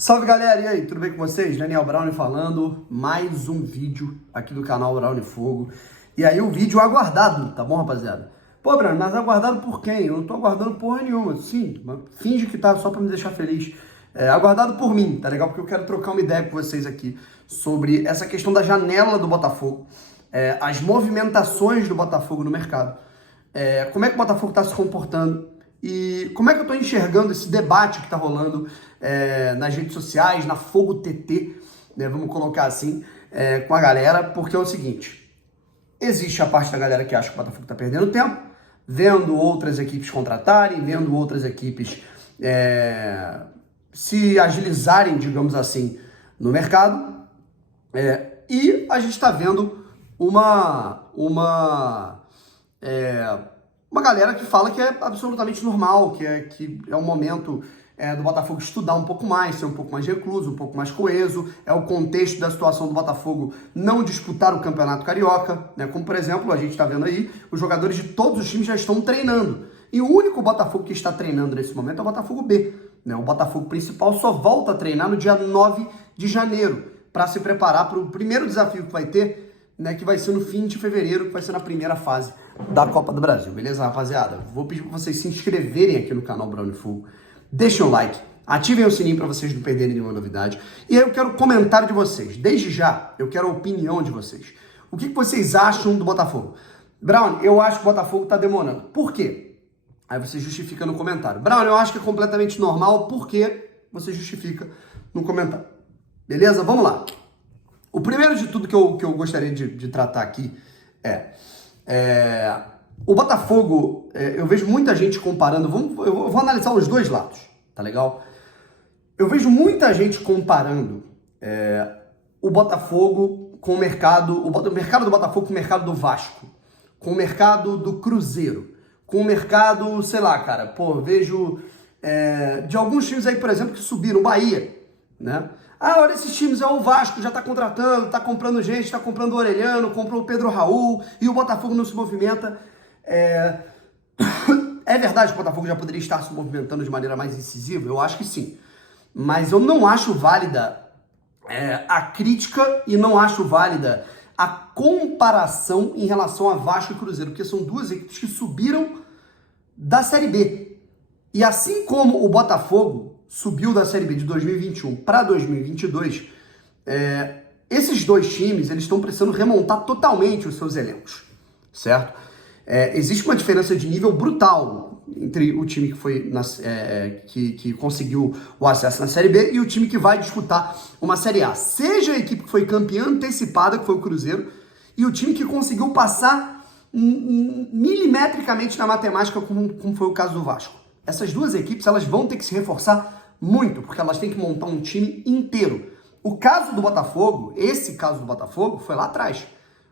Salve galera, e aí, tudo bem com vocês? Daniel Brownie falando, mais um vídeo aqui do canal Brownie Fogo. E aí o vídeo aguardado, tá bom, rapaziada? Pô, Brownie, mas aguardado por quem? Eu não tô aguardando porra nenhuma, sim, mas finge que tá só pra me deixar feliz. Aguardado por mim, tá legal? Porque eu quero trocar uma ideia com vocês aqui sobre essa questão da janela do Botafogo, as movimentações do Botafogo no mercado, como é que o Botafogo tá se comportando, e como é que eu tô enxergando esse debate que tá rolando nas redes sociais, na Fogo TT, né, vamos colocar assim, com a galera, porque é o seguinte, existe a parte da galera que acha que o Botafogo tá perdendo tempo, vendo outras equipes contratarem, vendo outras equipes se agilizarem, digamos assim, no mercado, e a gente está vendo uma galera que fala que é absolutamente normal, que é um momento do Botafogo estudar um pouco mais, ser um pouco mais recluso, um pouco mais coeso, é o contexto da situação do Botafogo não disputar o Campeonato Carioca, né? Como, por exemplo, a gente está vendo aí, os jogadores de todos os times já estão treinando, e o único Botafogo que está treinando nesse momento é o Botafogo B, né? O Botafogo principal só volta a treinar no dia 9 de janeiro, para se preparar para o primeiro desafio que vai ter, né, que vai ser no fim de fevereiro, que vai ser na primeira fase da Copa do Brasil, beleza, rapaziada? Vou pedir para vocês se inscreverem aqui no canal Brownie Fogo, deixem o like, ativem o sininho para vocês não perderem nenhuma novidade, e aí eu quero o comentário de vocês, desde já, eu quero a opinião de vocês. O que vocês acham do Botafogo? Brown, eu acho que o Botafogo tá demorando. Por quê? Aí você justifica no comentário. Brown, eu acho que é completamente normal, por quê? Você justifica no comentário. Beleza? Vamos lá. O primeiro de tudo que eu gostaria de tratar aqui o Botafogo, eu vejo muita gente comparando, eu vou analisar os dois lados, tá legal? Eu vejo muita gente comparando o Botafogo com o mercado do Botafogo com o mercado do Vasco, com o mercado do Cruzeiro, com o mercado, sei lá, cara, pô, vejo de alguns times aí, por exemplo, que subiram, o Bahia, né? Ah, olha esses times, o Vasco já tá contratando, tá comprando gente, tá comprando o Orelhano, comprou o Pedro Raul, e o Botafogo não se movimenta. É verdade que o Botafogo já poderia estar se movimentando de maneira mais incisiva? Eu acho que sim. Mas eu não acho válida a crítica e não acho válida a comparação em relação a Vasco e Cruzeiro, porque são duas equipes que subiram da Série B. E assim como o Botafogo subiu da Série B de 2021 para 2022, esses dois times eles estão precisando remontar totalmente os seus elencos, certo? Existe uma diferença de nível brutal entre o time que foi que conseguiu o acesso na Série B e o time que vai disputar uma Série A. Seja a equipe que foi campeã antecipada, que foi o Cruzeiro, e o time que conseguiu passar milimetricamente na matemática, como foi o caso do Vasco. Essas duas equipes elas vão ter que se reforçar muito, porque elas têm que montar um time inteiro. O caso do Botafogo, esse caso do Botafogo, foi lá atrás,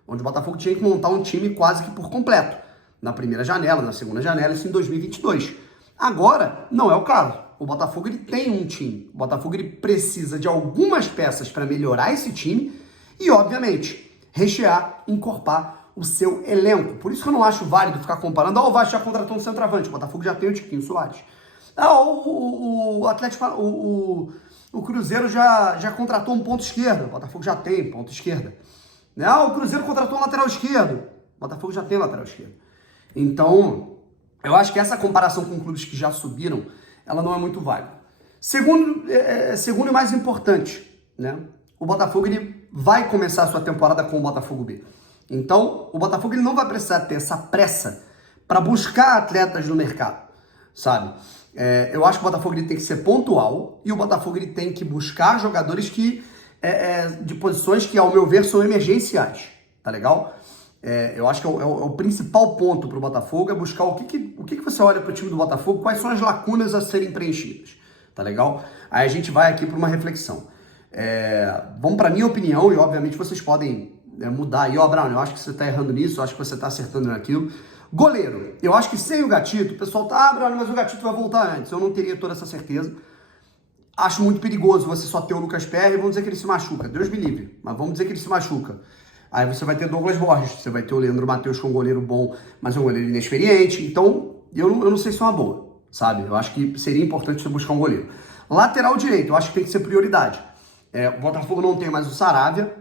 onde o Botafogo tinha que montar um time quase que por completo. Na primeira janela, na segunda janela, isso em 2022. Agora, não é o caso. O Botafogo ele tem um time. O Botafogo ele precisa de algumas peças para melhorar esse time e, obviamente, rechear, encorpar o seu elenco. Por isso que eu não acho válido ficar comparando. O Vasco já contratou um centroavante, o Botafogo já tem o Tiquinho Soares. O Atlético, o Cruzeiro já contratou um ponto esquerdo, o Botafogo já tem ponto esquerda. O Cruzeiro contratou um lateral esquerdo, o Botafogo já tem lateral esquerdo. Então, eu acho que essa comparação com clubes que já subiram, ela não é muito válida. Segundo e mais importante, né? O Botafogo ele vai começar a sua temporada com o Botafogo B. Então, o Botafogo ele não vai precisar ter essa pressa para buscar atletas no mercado, sabe? Eu acho que o Botafogo ele tem que ser pontual e o Botafogo ele tem que buscar jogadores que de posições que, ao meu ver, são emergenciais, tá legal? Eu acho que é o principal ponto para o Botafogo, é buscar o que você olha para o time do Botafogo, quais são as lacunas a serem preenchidas, tá legal? Aí a gente vai aqui para uma reflexão. Vamos para a minha opinião e, obviamente, vocês podem mudar aí. Brown, eu acho que você está errando nisso, eu acho que você está acertando naquilo. Goleiro, eu acho que sem o Gatito, o pessoal tá, Bruno, mas o Gatito vai voltar antes. Eu não teria toda essa certeza. Acho muito perigoso você só ter o Lucas Perry e vamos dizer que ele se machuca. Deus me livre, mas vamos dizer que ele se machuca. Aí você vai ter Douglas Borges, você vai ter o Leandro Matheus, que é um goleiro bom, mas é um goleiro inexperiente. Então, eu não sei se é uma boa, sabe? Eu acho que seria importante você buscar um goleiro. Lateral direito, eu acho que tem que ser prioridade. O Botafogo não tem mais o Saravia.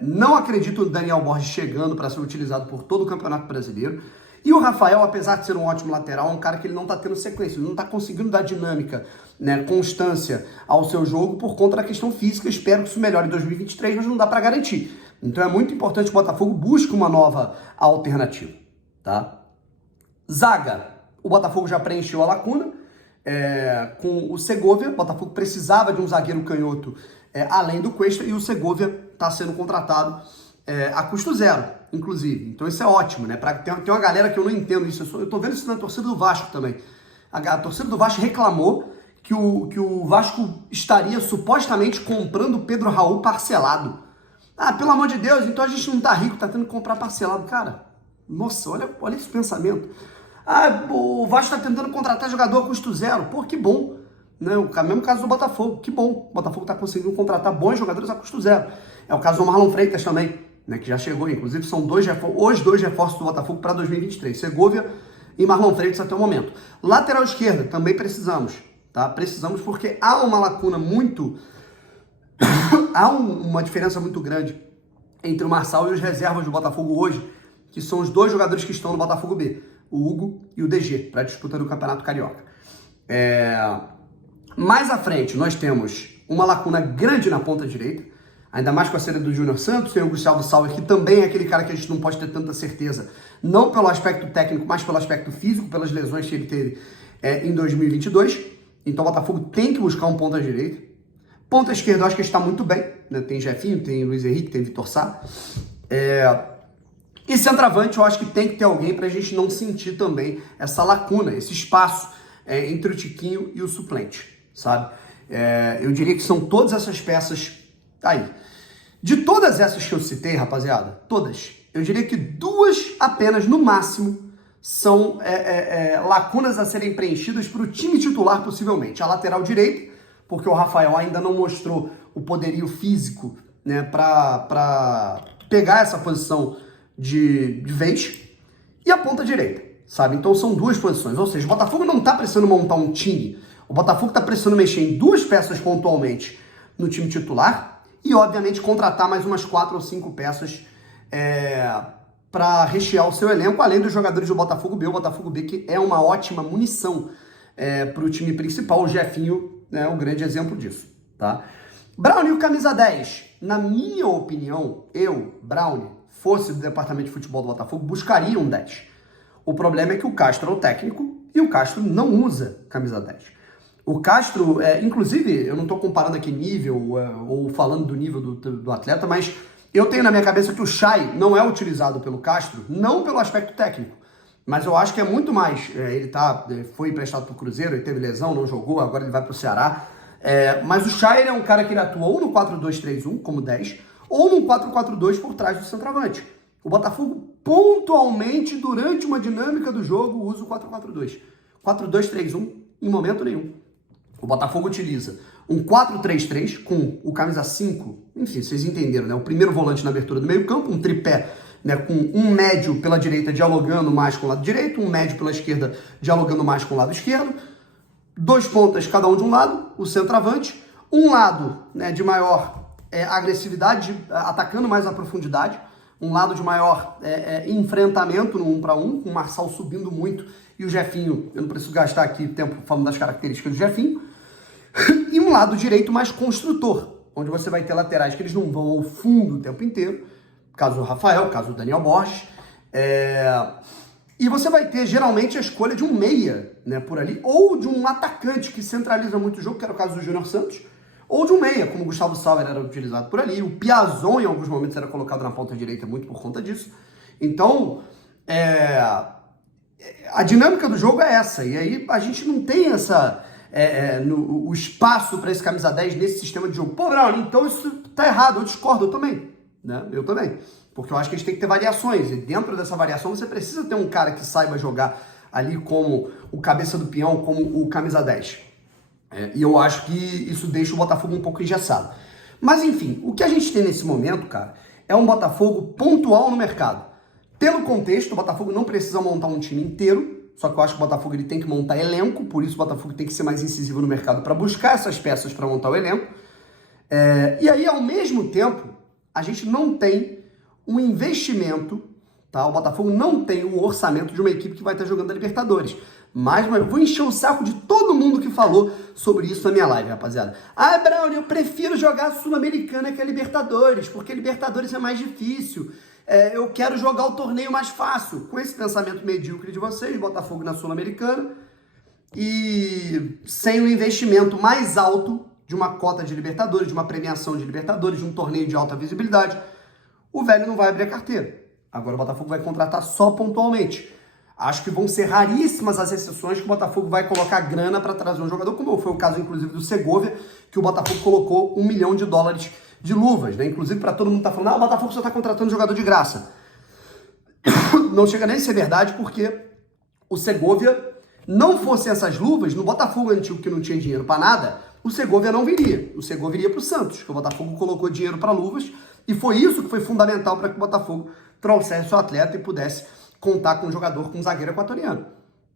Não acredito no Daniel Borges chegando para ser utilizado por todo o Campeonato Brasileiro. E o Rafael, apesar de ser um ótimo lateral, é um cara que ele não está tendo sequência, ele não está conseguindo dar dinâmica, né, constância ao seu jogo por conta da questão física. Espero que isso melhore em 2023, mas não dá para garantir. Então é muito importante que o Botafogo busque uma nova alternativa, tá? Zaga, o Botafogo já preencheu a lacuna com o Segovia. O Botafogo precisava de um zagueiro canhoto além do Cuesta, e o Segovia está sendo contratado a custo zero, inclusive. Então isso é ótimo, né? Tem uma galera que eu não entendo isso. Eu tô vendo isso na torcida do Vasco também. A torcida do Vasco reclamou que o Vasco estaria supostamente comprando o Pedro Raul parcelado. Ah, pelo amor de Deus, então a gente não tá rico, tá tendo que comprar parcelado. Cara, nossa, olha esse pensamento. Ah, o Vasco tá tentando contratar jogador a custo zero. Pô, que bom. Né? O mesmo caso do Botafogo, que bom. O Botafogo tá conseguindo contratar bons jogadores a custo zero. É o caso do Marlon Freitas também, né, que já chegou, inclusive são os dois reforços do Botafogo para 2023, Segovia e Marlon Freitas até o momento. Lateral esquerda, também precisamos, tá? Precisamos porque há uma lacuna há uma diferença muito grande entre o Marçal e os reservas do Botafogo hoje, que são os dois jogadores que estão no Botafogo B, o Hugo e o DG, para a disputa do Campeonato Carioca. Mais à frente, nós temos uma lacuna grande na ponta direita, ainda mais com a saída do Júnior Santos. Tem o Gustavo Sauer, que também é aquele cara que a gente não pode ter tanta certeza, não pelo aspecto técnico, mas pelo aspecto físico, pelas lesões que ele teve em 2022. Então o Botafogo tem que buscar um ponta direita. Ponta esquerda eu acho que está muito bem, né? Tem Jefinho, tem Luiz Henrique, tem Vitor Sá. E centroavante eu acho que tem que ter alguém para a gente não sentir também essa lacuna, esse espaço entre o Tiquinho e o suplente, sabe? Eu diria que são todas essas peças aí. De todas essas que eu citei, rapaziada, todas, eu diria que duas apenas, no máximo, são lacunas a serem preenchidas para o time titular, possivelmente. A lateral direita, porque o Rafael ainda não mostrou o poderio físico, né, para pegar essa posição de vez, e a ponta direita, sabe? Então são duas posições, ou seja, o Botafogo não está precisando montar um time, o Botafogo está precisando mexer em duas peças pontualmente no time titular e, obviamente, contratar mais umas 4 ou 5 peças para rechear o seu elenco, além dos jogadores do Botafogo B. O Botafogo B, que é uma ótima munição para o time principal. O Jefinho é um grande exemplo disso, tá? Brownie, o camisa 10. Na minha opinião, Brownie, fosse do departamento de futebol do Botafogo, buscaria um 10. O problema é que o Castro é o técnico e o Castro não usa camisa 10. O Castro, inclusive, eu não estou comparando aqui nível ou falando do nível do atleta, mas eu tenho na minha cabeça que o Chay não é utilizado pelo Castro, não pelo aspecto técnico, mas eu acho que é muito mais. Ele foi emprestado para o Cruzeiro, ele teve lesão, não jogou, agora ele vai para o Ceará. Mas o Chay é um cara que ele atua ou no 4-2-3-1, como 10, ou no 4-4-2 por trás do centroavante. O Botafogo, pontualmente, durante uma dinâmica do jogo, usa o 4-4-2. 4-2-3-1, em momento nenhum. O Botafogo utiliza um 4-3-3 com o camisa 5, enfim, vocês entenderam, né? O primeiro volante na abertura do meio campo, um tripé, né, com um médio pela direita dialogando mais com o lado direito, um médio pela esquerda dialogando mais com o lado esquerdo, 2 pontas cada um de um lado, o centroavante, um lado, né, de maior agressividade, atacando mais a profundidade, um lado de maior enfrentamento no 1 para 1, com o Marçal subindo muito e o Jefinho, eu não preciso gastar aqui tempo falando das características do Jefinho, e um lado direito mais construtor, onde você vai ter laterais que eles não vão ao fundo o tempo inteiro, caso do Rafael, caso do Daniel Borges, e você vai ter geralmente a escolha de um meia, né, por ali, ou de um atacante que centraliza muito o jogo, que era o caso do Júnior Santos, ou de um meia, como o Gustavo Sauer era utilizado por ali, o Piazon em alguns momentos era colocado na ponta direita muito por conta disso. Então, a dinâmica do jogo é essa, e aí a gente não tem o espaço para esse camisa 10 nesse sistema de jogo. Pô, Brown, então isso tá errado, eu discordo, eu também, né? Eu também, porque eu acho que a gente tem que ter variações, e dentro dessa variação você precisa ter um cara que saiba jogar ali como o cabeça do peão, como o camisa 10. E eu acho que isso deixa o Botafogo um pouco engessado. Mas enfim, o que a gente tem nesse momento, cara, é um Botafogo pontual no mercado. Pelo contexto, o Botafogo não precisa montar um time inteiro, só que eu acho que o Botafogo ele tem que montar elenco, por isso o Botafogo tem que ser mais incisivo no mercado para buscar essas peças para montar o elenco. E aí, ao mesmo tempo, a gente não tem um investimento, tá? O Botafogo não tem o orçamento de uma equipe que vai estar jogando a Libertadores. Mas eu vou encher o saco de todo mundo que falou sobre isso na minha live, rapaziada. Ah, Brown, eu prefiro jogar a Sul-Americana que a Libertadores, porque a Libertadores é mais difícil. Eu quero jogar o torneio mais fácil. Com esse pensamento medíocre de vocês, Botafogo na Sul-Americana, e sem o investimento mais alto de uma cota de Libertadores, de uma premiação de Libertadores, de um torneio de alta visibilidade, o velho não vai abrir a carteira. Agora o Botafogo vai contratar só pontualmente. Acho que vão ser raríssimas as exceções que o Botafogo vai colocar grana para trazer um jogador, como foi o caso, inclusive, do Segovia, que o Botafogo colocou $1 milhão de luvas, né? Inclusive, para todo mundo tá falando, o Botafogo só tá contratando jogador de graça. Não chega nem a ser verdade, porque o Segovia, não fossem essas luvas, no Botafogo antigo, que não tinha dinheiro para nada, o Segovia não viria. O Segovia iria para o Santos, que o Botafogo colocou dinheiro para luvas, e foi isso que foi fundamental para que o Botafogo trouxesse o atleta e pudesse contar com um jogador, com um zagueiro equatoriano,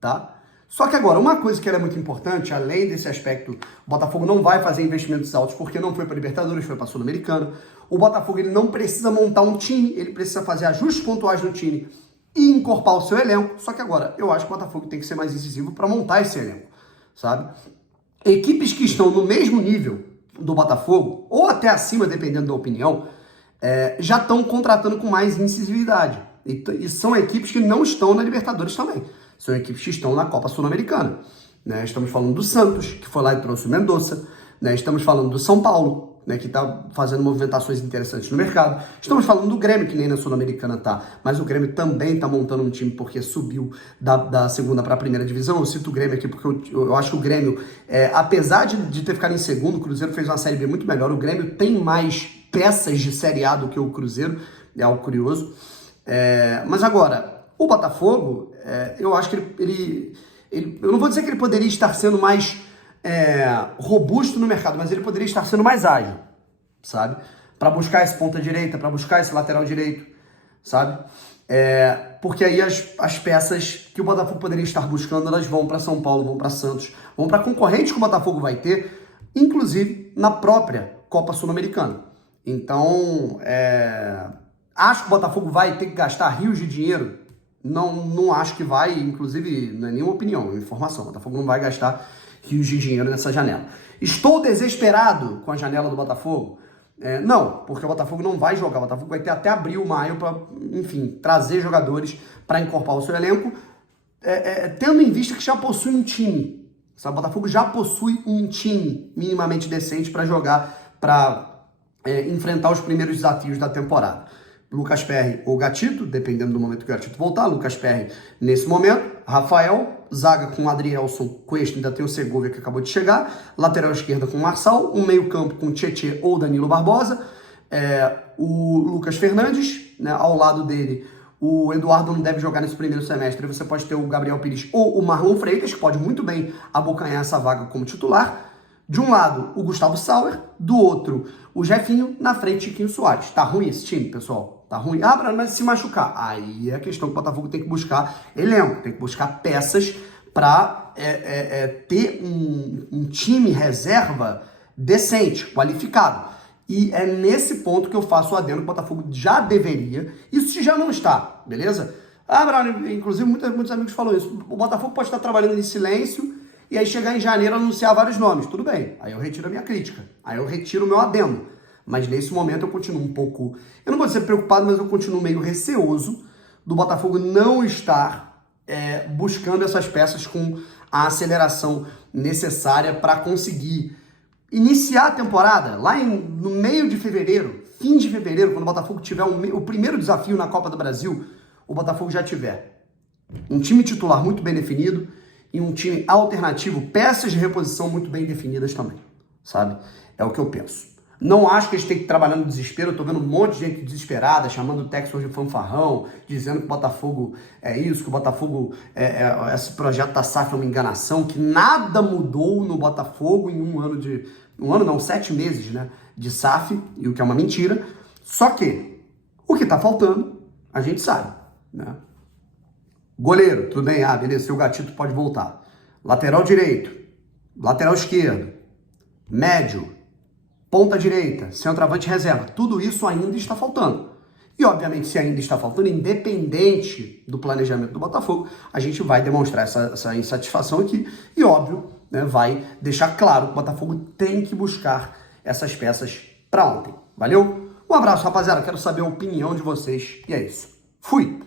tá? Só que agora, uma coisa que era muito importante, além desse aspecto, o Botafogo não vai fazer investimentos altos porque não foi para Libertadores, foi para Sul-Americana. O Botafogo ele não precisa montar um time, ele precisa fazer ajustes pontuais no time e encorpar o seu elenco. Só que agora, eu acho que o Botafogo tem que ser mais incisivo para montar esse elenco, sabe? Equipes que estão no mesmo nível do Botafogo, ou até acima, dependendo da opinião, já estão contratando com mais incisividade. E são equipes que não estão na Libertadores também. São equipes que estão na Copa Sul-Americana. Né? Estamos falando do Santos, que foi lá e trouxe o Mendonça. Né? Estamos falando do São Paulo, né? Que está fazendo movimentações interessantes no mercado. Estamos falando do Grêmio, que nem na Sul-Americana tá. Mas o Grêmio também está montando um time porque subiu da segunda para a primeira divisão. Eu cito o Grêmio aqui porque eu acho que o Grêmio, apesar de ter ficado em segundo, o Cruzeiro fez uma Série B muito melhor. O Grêmio tem mais peças de Série A do que o Cruzeiro. É algo curioso. Mas agora, o Botafogo, eu acho que eu não vou dizer que ele poderia estar sendo mais robusto no mercado, mas ele poderia estar sendo mais ágil, sabe? Para buscar esse ponta direita, para buscar esse lateral direito, sabe? Porque aí as peças que o Botafogo poderia estar buscando, elas vão para São Paulo, vão para Santos, vão para concorrentes que o Botafogo vai ter, inclusive na própria Copa Sul-Americana. Então, acho que o Botafogo vai ter que gastar rios de dinheiro? Não acho que vai, inclusive não é nenhuma opinião, é uma informação. O Botafogo não vai gastar rios de dinheiro nessa janela. Estou desesperado com a janela do Botafogo? Não, porque o Botafogo não vai jogar. O Botafogo vai ter até abril, maio para, enfim, trazer jogadores para incorporar o seu elenco, tendo em vista que já possui um time. O Botafogo já possui um time minimamente decente para jogar, para enfrentar os primeiros desafios da temporada. Lucas Perry ou Gatito, dependendo do momento que o Gatito voltar. Lucas Perry nesse momento. Rafael, zaga com Adrielson, Cuesta, ainda tem o Segovia que acabou de chegar. Lateral esquerda com Marçal. Um meio campo com Tietê ou Danilo Barbosa. O Lucas Fernandes, né, ao lado dele. O Eduardo não deve jogar nesse primeiro semestre. Você pode ter o Gabriel Pires ou o Marlon Freitas, que pode muito bem abocanhar essa vaga como titular. De um lado, o Gustavo Sauer. Do outro, o Jefinho. Na frente, Chiquinho Soares. Tá ruim esse time, pessoal? Tá ruim? Mas se machucar. Aí é a questão que o Botafogo tem que buscar elenco, tem que buscar peças para ter um time reserva decente, qualificado. E é nesse ponto que eu faço o adendo que o Botafogo já deveria, isso já não está, beleza? Bruno, inclusive muitos amigos falam isso, o Botafogo pode estar trabalhando em silêncio e aí chegar em janeiro anunciar vários nomes, tudo bem, aí eu retiro a minha crítica, aí eu retiro o meu adendo. Mas nesse momento eu continuo um pouco, eu não vou dizer preocupado, mas eu continuo meio receoso do Botafogo não estar buscando essas peças com a aceleração necessária para conseguir iniciar a temporada lá no meio de fevereiro, fim de fevereiro, quando o Botafogo tiver o primeiro desafio na Copa do Brasil, o Botafogo já tiver um time titular muito bem definido e um time alternativo, peças de reposição muito bem definidas também, sabe? É o que eu penso. Não acho que eles têm que trabalhar no desespero. Eu tô vendo um monte de gente desesperada, chamando o Texas de fanfarrão, dizendo que o Botafogo é isso, que o Botafogo, esse projeto da SAF é uma enganação, que nada mudou no Botafogo em 7 meses, né, de SAF, e o que é uma mentira. Só que o que tá faltando, a gente sabe, né? Goleiro, tudo bem? Ah, beleza, seu Gatito pode voltar. Lateral direito, lateral esquerdo, médio, ponta direita, centroavante reserva. Tudo isso ainda está faltando. E, obviamente, se ainda está faltando, independente do planejamento do Botafogo, a gente vai demonstrar essa insatisfação aqui e, óbvio, né, vai deixar claro que o Botafogo tem que buscar essas peças para ontem. Valeu? Um abraço, rapaziada. Quero saber a opinião de vocês. E é isso. Fui!